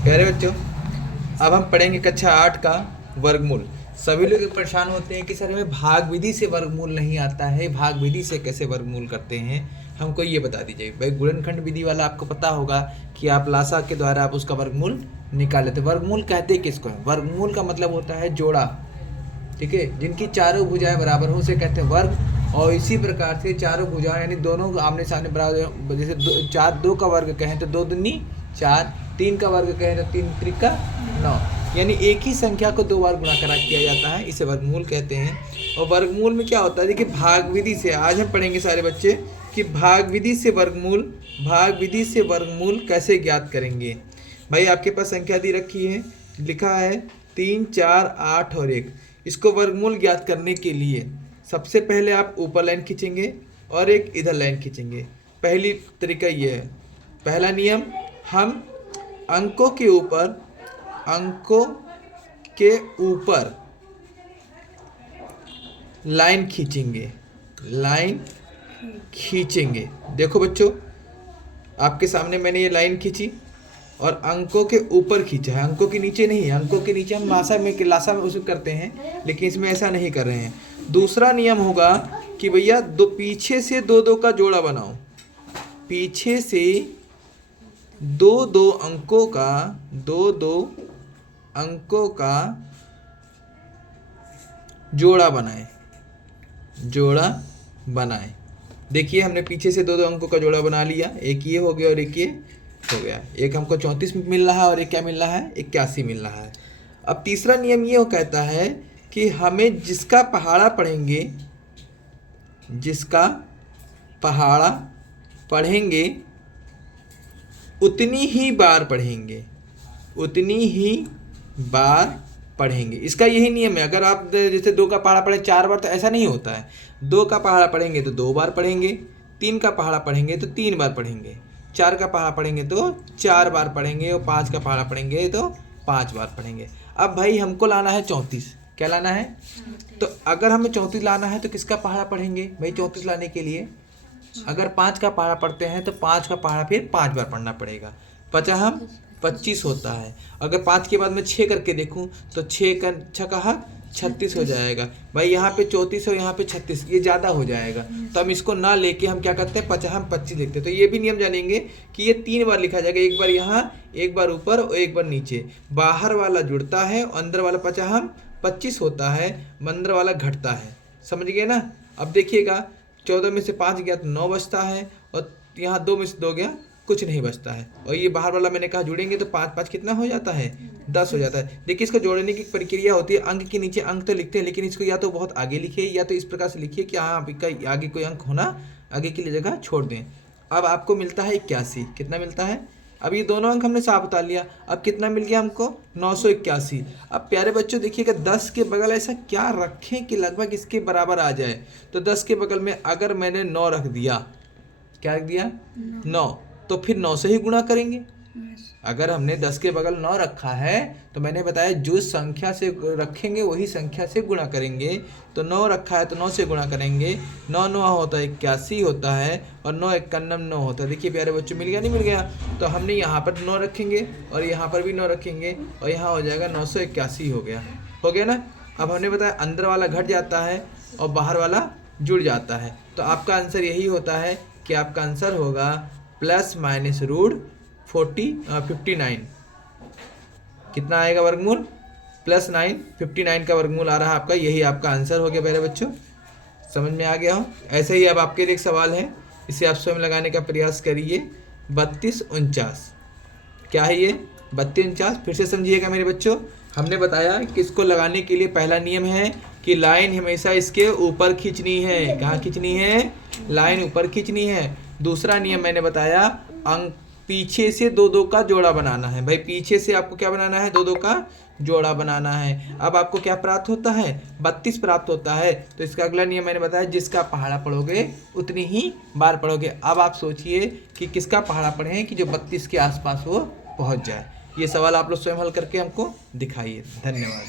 प्यारे बच्चों, अब हम पढ़ेंगे कक्षा 8 का वर्गमूल। सभी लोग परेशान होते हैं कि सर हमें भाग विधि से वर्गमूल नहीं आता है, भाग विधि से कैसे वर्गमूल करते हैं, हमको ये बता दीजिए। भाई गुणनखंड विधि वाला आपको पता होगा कि आप लासा के द्वारा आप उसका वर्गमूल निकाल लेते। वर्गमूल कहते किसको है? वर्गमूल का मतलब होता है जोड़ा, ठीक है, जिनकी चारों भुजाएं बराबर हो उसे कहते हैं वर्ग। और इसी प्रकार से चारों भुजाएं यानी दोनों आमने सामने बराबर, जैसे दो का वर्ग कहें तो दो दूनी 4, 3 का वर्ग कहें तो 3 त्रिका 9, यानी एक ही संख्या को 2 बार गुणा करा किया जाता है, इसे वर्गमूल कहते हैं। और वर्गमूल में क्या होता है, देखिए भाग विधि से आज हम पढ़ेंगे सारे बच्चे कि भाग विधि से वर्गमूल कैसे ज्ञात करेंगे। भाई आपके पास संख्या दी रखी है, लिखा है 3, 4, 8 और 1। इसको वर्गमूल ज्ञात करने के लिए सबसे पहले आप ऊपर लाइन खींचेंगे और एक इधर लाइन खींचेंगे। पहली तरीका ये है, पहला नियम, हम अंकों के ऊपर लाइन खींचेंगे। देखो बच्चों, आपके सामने मैंने ये लाइन खींची और अंकों के ऊपर खींचा है, अंकों के नीचे नहीं है। अंकों के नीचे हम लासा में उसे करते हैं, लेकिन इसमें ऐसा नहीं कर रहे हैं। दूसरा नियम होगा कि भैया पीछे से दो दो का जोड़ा बनाओ, पीछे से दो अंकों का जोड़ा बनाए। देखिए हमने पीछे से दो अंकों का जोड़ा बना लिया, एक ये हो गया और एक ये हो गया। एक हमको 34 मिल रहा है और एक क्या मिल रहा है, 81 मिल रहा है। अब तीसरा नियम ये कहता है कि हमें जिसका पहाड़ा पढ़ेंगे उतनी ही बार पढ़ेंगे। इसका यही नियम है। अगर आप जैसे 2 का पहाड़ा पढ़े 4 बार तो ऐसा नहीं होता है। 2 का पहाड़ा पढ़ेंगे तो 2 बार पढ़ेंगे, 3 का पहाड़ा पढ़ेंगे तो 3 बार पढ़ेंगे, 4 का पहाड़ा पढ़ेंगे तो 4 बार पढ़ेंगे और 5 का पहाड़ा पढ़ेंगे तो 5 बार पढ़ेंगे। अब भाई हमको लाना है 34, क्या लाना है? तो अगर हमें 34 लाना है तो किसका पहाड़ा पढ़ेंगे भाई? 34 लाने के लिए अगर 5 का पहाड़ा पढ़ते हैं तो 5 का पहाड़ा फिर 5 बार पढ़ना पड़ेगा। 50 25 होता है। अगर 5 के बाद मैं 6 करके देखूं तो 6 का 6 कहा 36 हो जाएगा। भाई यहाँ पे 34 और यहाँ पे 36, ये ज़्यादा हो जाएगा। तो हम इसको ना लेके हम क्या करते हैं, 25 लिखते हैं। तो ये भी नियम जानेंगे कि ये 3 बार लिखा जाएगा, एक बार यहाँ, एक बार ऊपर और एक बार नीचे। बाहर वाला जुड़ता है, अंदर वाला 25 होता है, अंदर वाला घटता है। समझ गए ना? अब देखिएगा 14 में से 5 गया तो 9 बचता है, और यहाँ 2 में से 2 गया, कुछ नहीं बचता है। और ये बाहर वाला मैंने कहा जुड़ेंगे तो 5 5 कितना हो जाता है, 10 हो जाता है। देखिए इसको जोड़ने की प्रक्रिया होती है, अंक के नीचे अंक तो लिखते हैं, लेकिन इसको या तो बहुत आगे लिखिए या तो इस प्रकार से लिखिए कि हाँ आपका आगे कोई अंक होना, आगे के लिए जगह छोड़ दें। अब आपको मिलता है 81। कितना मिलता है? अब ये दोनों अंक हमने साफ बता लिया। अब कितना मिल गया हमको? 981। अब प्यारे बच्चों देखिएगा 10 के बगल ऐसा क्या रखें कि लगभग इसके बराबर आ जाए। तो 10 के बगल में अगर मैंने 9 रख दिया, क्या रख दिया? 9, तो फिर 9 से ही गुणा करेंगे। अगर हमने 10 के बगल 9 रखा है तो मैंने बताया जो संख्या से रखेंगे वही संख्या से गुणा करेंगे। तो 9 रखा है तो 9 से गुणा करेंगे। 9 9 होता है 81 होता है, और 9 91 9 होता है। देखिए प्यारे बच्चों मिल गया नहीं मिल गया? तो हमने यहाँ पर 9 रखेंगे और यहाँ पर भी 9 रखेंगे और यहाँ हो जाएगा 981 हो गया ना? अब हमने बताया अंदर वाला घट जाता है और बाहर वाला जुड़ जाता है। तो आपका आंसर यही होता है कि आपका आंसर होगा ±√59। कितना आएगा वर्गमूल? +9, 59 का वर्गमूल आ रहा है आपका। यही आपका आंसर हो गया प्यारे बच्चों। समझ में आ गया हो? ऐसे ही अब आपके लिए एक सवाल है, इसे आप स्वयं लगाने का प्रयास करिए। 3249 क्या है ये? 3249 फिर से समझिएगा मेरे बच्चों। हमने बताया कि इसको लगाने के लिए पहला नियम है कि लाइन हमेशा इसके ऊपर खींचनी है। कहाँ खींचनी है? लाइन ऊपर खींचनी है। दूसरा नियम मैंने बताया, अंक पीछे से 2 2 का जोड़ा बनाना है। भाई पीछे से आपको क्या बनाना है? 2 2 का जोड़ा बनाना है। अब आपको क्या प्राप्त होता है? 32 प्राप्त होता है। तो इसका अगला नियम मैंने बताया, जिसका पहाड़ा पढ़ोगे उतनी ही बार पढ़ोगे। अब आप सोचिए कि किसका पहाड़ा पढ़ें कि जो 32 के आसपास वो पहुंच जाए। ये सवाल आप लोग स्वयं हल करके हमको दिखाइए। धन्यवाद।